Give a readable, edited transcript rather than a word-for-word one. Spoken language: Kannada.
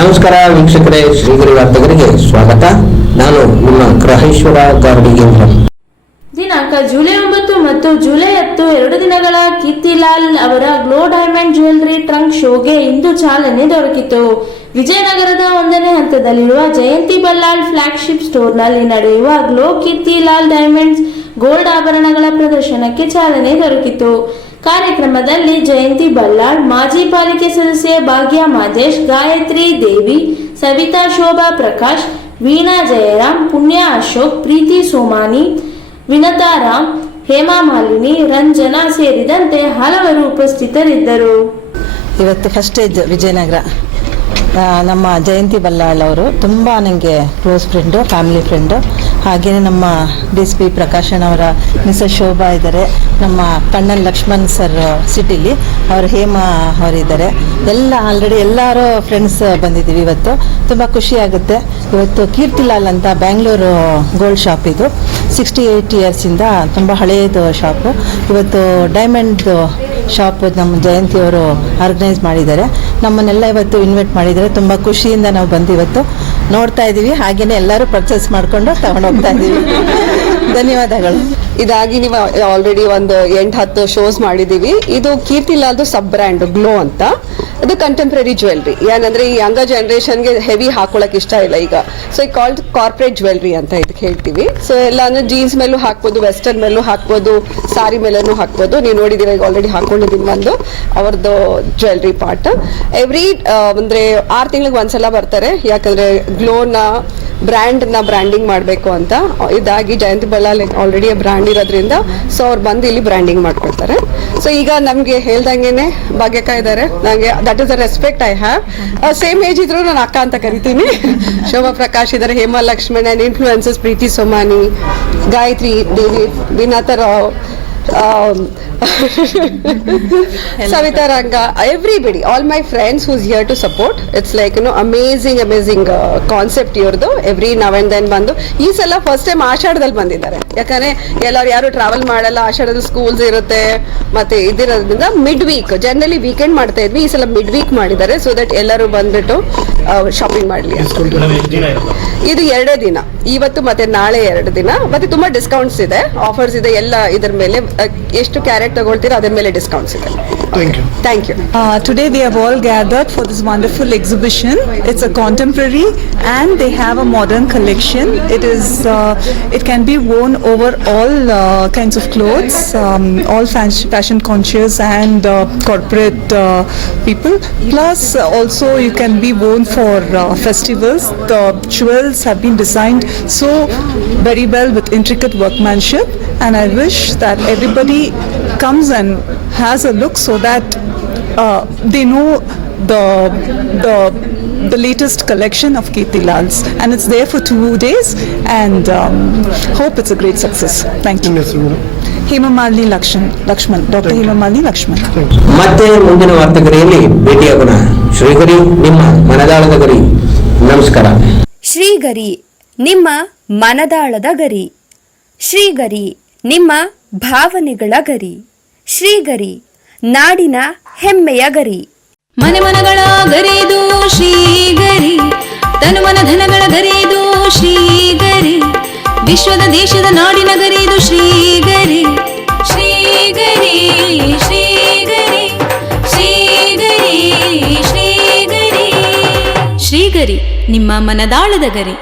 ನಮಸ್ಕಾರ ವೀಕ್ಷಕರೇ, ಶ್ರೀಗರಿ ವಾರ್ತೆಗರಿಗೆ ಸ್ವಾಗತ. ನಾನು ನಿಮ್ಮ ಗ್ರಹೇಶ್ವರ ಗಾರ್ಡಿಗೇಂದ್ರ. ದಿನಾಂಕ ಜುಲೈ 9 ಮತ್ತು ಜುಲೈ 10 2 ದಿನಗಳ ಕೀರ್ತಿಲಾಲ್ ಅವರ ಗ್ಲೋ ಡೈಮಂಡ್ ಜ್ಯುವೆಲರಿ ಟ್ರಂಕ್ ಶೋಗೆ ಇಂದು ಚಾಲನೆ ದೊರಕಿತು. ವಿಜಯನಗರದ 1ನೇ ಹಂತದಲ್ಲಿರುವ ಜಯಂತಿ ಬಲ್ಲಾಳ್ ಫ್ಲಾಗ್ಶಿಪ್ ಸ್ಟೋರ್ನಲ್ಲಿ ನಡೆಯುವ ಗ್ಲೋ ಕೀರ್ತಿಲಾಲ್ ಡೈಮಂಡ್ಸ್ ಗೋಲ್ಡ್ ಆಭರಣಗಳ ಪ್ರದರ್ಶನಕ್ಕೆ ಚಾಲನೆ ದೊರಕಿತು. ಕಾರ್ಯಕ್ರಮದಲ್ಲಿ ಜಯಂತಿ ಬಲ್ಲಾಳ್, ಮಾಜಿ ಪಾಲಿಕೆ ಸದಸ್ಯೆ ಭಾಗ್ಯ ಮಾದೇಶ್, ಗಾಯತ್ರಿ ದೇವಿ, ಸವಿತಾ ಶೋಭಾ ಪ್ರಕಾಶ್, ವೀಣಾ ಜಯರಾಮ್, ಪುಣ್ಯ ಅಶೋಕ್, ಪ್ರೀತಿ ಸೋಮಾನಿ, ವಿನತಾ ರಾಮ್, ಹೇಮಾ ಮಾಲಿನಿ, ರಂಜನಾ ಸೇರಿದಂತೆ ಹಲವರು ಉಪಸ್ಥಿತರಿದ್ದರು. ಇವತ್ತು ಫಸ್ಟ್ ಸ್ಟೇಜ್ ವಿಜಯನಗರ. ನಮ್ಮ ಜಯಂತಿ ಬಲ್ಲಾಳ್ ಅವರು ತುಂಬ ನನಗೆ ಕ್ಲೋಸ್ ಫ್ರೆಂಡು, ಫ್ಯಾಮಿಲಿ ಫ್ರೆಂಡು. ಹಾಗೆಯೇ ನಮ್ಮ DSP ಪ್ರಕಾಶನ್ ಅವರ ಮಿಸಸ್ ಶೋಭಾ ಇದ್ದಾರೆ, ನಮ್ಮ ಕಣ್ಣನ್ ಲಕ್ಷ್ಮಣ್ ಸರ್ ಸಿಟಿಲಿ ಅವರು, ಹೇಮಾ ಅವರಿದ್ದಾರೆ. ಆಲ್ರೆಡಿ ಎಲ್ಲರೂ ಫ್ರೆಂಡ್ಸ್ ಬಂದಿದ್ದೀವಿ. ಇವತ್ತು ತುಂಬ ಖುಷಿಯಾಗುತ್ತೆ. ಇವತ್ತು ಕೀರ್ತಿಲಾಲ್ ಅಂತ ಬ್ಯಾಂಗ್ಳೂರು ಗೋಲ್ಡ್ ಶಾಪ್, ಇದು 68 ಇಯರ್ಸಿಂದ ತುಂಬ ಹಳೆಯದು ಶಾಪು. ಇವತ್ತು ಡೈಮಂಡ್ ಶಾಪ್ ನಮ್ಮ ಜಯಂತಿಯವರು ಆರ್ಗನೈಸ್ ಮಾಡಿದ್ದಾರೆ. ನಮ್ಮನ್ನೆಲ್ಲ ಇವತ್ತು ಇನ್ವೈಟ್ ಮಾಡಿದ್ದಾರೆ. ತುಂಬ ಖುಷಿಯಿಂದ ನಾವು ಬಂದು ಇವತ್ತು ನೋಡ್ತಾ ಇದ್ದೀವಿ. ಹಾಗೆಯೇ ಎಲ್ಲರೂ ಪರ್ಚೇಸ್ ಮಾಡಿಕೊಂಡು ತಗೊಂಡು ಹೋಗ್ತಾ ಇದ್ದೀವಿ. ಧನ್ಯವಾದಗಳು. ಇದಾಗಿ ನೀವು ಆಲ್ರೆಡಿ ಒಂದು 8-10 ಶೋಸ್ ಮಾಡಿದ್ದೀವಿ. ಇದು ಕೀರ್ತಿಲಾಲ್ದು ಸಬ್ ಬ್ರ್ಯಾಂಡ್ ಗ್ಲೋ ಅಂತ. ಇದು ಕಂಟೆಂಪ್ರರಿ ಜ್ಯುವೆಲ್ರಿ. ಏನಂದ್ರೆ ಈ ಯಂಗ ಜನರೇಷನ್ಗೆ ಹೆವಿ ಹಾಕೊಳಕ್ ಇಷ್ಟ ಇಲ್ಲ ಈಗ. ಸೊ ಈ ಕಾಲ್ಡ್ ಕಾರ್ಪೊರೇಟ್ ಜ್ಯುವೆಲ್ರಿ ಅಂತ ಇದಕ್ಕೆ ಹೇಳ್ತೀವಿ. ಸೊ ಎಲ್ಲ ಅಂದ್ರೆ ಜೀನ್ಸ್ ಮೇಲೂ ಹಾಕ್ಬೋದು, ವೆಸ್ಟರ್ನ್ ಮೇಲೂ ಹಾಕ್ಬೋದು, ಸಾರಿ ಮೇಲೂ ಹಾಕ್ಬೋದು. ನೀವು ನೋಡಿದೀರ, ಈಗ ಆಲ್ರೆಡಿ ಹಾಕೊಂಡಿದ್ದೀನಿ ಒಂದು ಅವ್ರದ್ದು ಜ್ಯುವೆಲ್ರಿ ಪಾರ್ಟ್. ಎವ್ರಿ ಅಂದ್ರೆ 6 ತಿಂಗಳಿಗೆ ಒಂದ್ಸಲ ಬರ್ತಾರೆ. ಯಾಕಂದ್ರೆ ಗ್ಲೋನ ಬ್ರ್ಯಾಂಡಿಂಗ್ ಮಾಡಬೇಕು ಅಂತ. ಇದಾಗಿ ಜಯಂತಿ ಬಲ್ಲಾಳ್ ಆಲ್ರೆಡಿ ಬ್ರ್ಯಾಂಡ್ ಇರೋದ್ರಿಂದ ಸೊ ಅವ್ರು ಬಂದು ಇಲ್ಲಿ ಬ್ರ್ಯಾಂಡಿಂಗ್ ಮಾಡ್ಕೊಳ್ತಾರೆ. ಸೊ ಈಗ ನಮ್ಗೆ ಹೇಳ್ದಂಗೆನೆ ಭಾಗ್ಯಕ್ಕ ಇದ್ದಾರೆ. ನಂಗೆ that is the respect I have. Same age ಇದ್ರು ನಾನು ಅಕ್ಕ ಅಂತ ಕರಿತೀನಿ. ಶೋಭಾ ಪ್ರಕಾಶ್ ಇದ್ದಾರೆ, Hema Lakshman, and influencers Preeti Somani, Gayatri Devi, Vinata Rao, Savita Ranga, everybody, all my friends who's here to support. It's like, amazing concept ಇವ್ರದ್ದು. ಎವ್ರಿ ನಾವ್ ಅಂಡ್ ದೆನ್ ಬಂದು ಈ ಸಲ ಫಸ್ಟ್ ಟೈಮ್ ಆಷಾಢದಲ್ಲಿ ಬಂದಿದ್ದಾರೆ. ಯಾಕಂದ್ರೆ ಎಲ್ಲರೂ ಯಾರು ಟ್ರಾವೆಲ್ ಮಾಡಲ್ಲ, ಆಷಾಢದಲ್ಲಿ ಸ್ಕೂಲ್ಸ್ ಇರುತ್ತೆ ಮತ್ತೆ ಇದಿರೋದ್ರಿಂದ ಮಿಡ್ ವೀಕ್, ಜನರಲಿ ವೀಕೆಂಡ್ ಮಾಡ್ತಾ ಇದ್ವಿ. ಈ ಸಲ ಮಿಡ್ ವೀಕ್ ಮಾಡಿದ್ದಾರೆ, ಸೊ ದಟ್ ಎಲ್ಲರೂ ಬಂದ್ಬಿಟ್ಟು ಶಾಪಿಂಗ್ ಮಾಡ್ಲಿ. ಇದು 2 ದಿನ, ಇವತ್ತು ಮತ್ತೆ ನಾಳೆ 2 ದಿನ. ಮತ್ತೆ ತುಂಬಾ ಡಿಸ್ಕೌಂಟ್ಸ್ ಇದೆ, ಆಫರ್ಸ್ ಇದೆ. ಎಲ್ಲ ಇದ್ರ ಮೇಲೆ ಎಷ್ಟು ಕ್ಯಾರೆಟ್ ತಗೊಳ್ತೀರಾ ಅದರ ಮೇಲೆ ಡಿಸ್ಕೌಂಟ್ಸ್ ಇದೆ. Thank you. Today they have all gathered for this wonderful exhibition. It's a contemporary and they have a modern collection. It can be worn over all kinds of clothes, all fashion conscious and corporate people. Plus also you can be worn for festivals. The jewels have been designed so very well with intricate workmanship, and I wish that everybody comes and has a look so that they know the latest collection of Kirtilal's, and it's there for 2 days, and hope it's a great success. Thank you. Hema Malini Lakshman, Dr. Hema Malini Lakshman. ಮತ್ತೆ ಮುಂದಿನ ವಾರ್ತೆಗರಿಯಲ್ಲಿ ಭೇಟಿಯಾಗೋಣ. ಶ್ರೀಗರಿ, ನಿಮ್ಮ ಮನದಾಳದ ಗರಿ. ನಮಸ್ಕಾರ. ಶ್ರೀಗರಿ, ನಿಮ್ಮ ಮನದಾಳದ ಗರಿ. ಶ್ರೀಗರಿ, ನಿಮ್ಮ ಭಾವನೆಗಳ ಗರಿ. ಶ್ರೀಗರಿ, ನಾಡಿನ ಹೆಮ್ಮೆಯ ಗರಿ. ಮನಗಳ ಗರಿದು ಶ್ರೀಗರಿ, ತನುಮನ ಧನಗಳ ಗರಿದು ಶ್ರೀಗರಿ, ವಿಶ್ವದ ದೇಶದ ನಾಡಿನ ಗರಿದು ಶ್ರೀಗರಿ. ಶ್ರೀಗರಿ ಶ್ರೀಗರಿ ಶ್ರೀಗರಿ ಶ್ರೀಗರಿ. ಶ್ರೀಗರಿ, ನಿಮ್ಮ ಮನದಾಳದ ಗರಿ.